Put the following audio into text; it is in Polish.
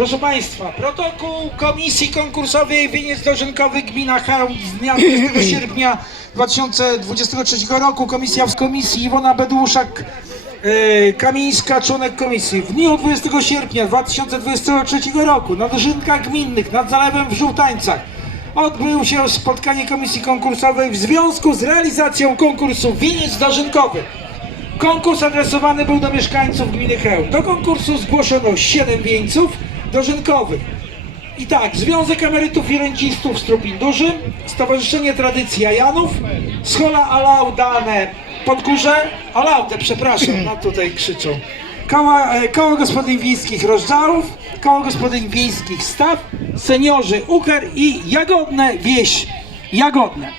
Proszę Państwa, protokół Komisji Konkursowej Wieniec Dożynkowy Gmina Chełm z dnia 20 sierpnia 2023 roku. Komisja w komisji Iwona Bedłuszak, e, Kamińska, członek komisji. W dniu 20 sierpnia 2023 roku na Dożynkach Gminnych nad Zalewem w Żółtańcach odbyło się spotkanie Komisji Konkursowej w związku z realizacją konkursu Wieniec Dożynkowy. Konkurs adresowany był do mieszkańców gminy Chełm. Do konkursu zgłoszono 7 wieńców dożynkowych. I tak, Związek Emerytów i Rencistów Duży, Stowarzyszenie Tradycja Janów, Schola Alaudane Podgórze, Alaudę, przepraszam, no tutaj krzyczą. Koło, e, koło Gospodyń Wiejskich Rozdziałów, Koło Gospodyń Wiejskich Staw, Seniorzy Ucher i Jagodne Wieś Jagodne.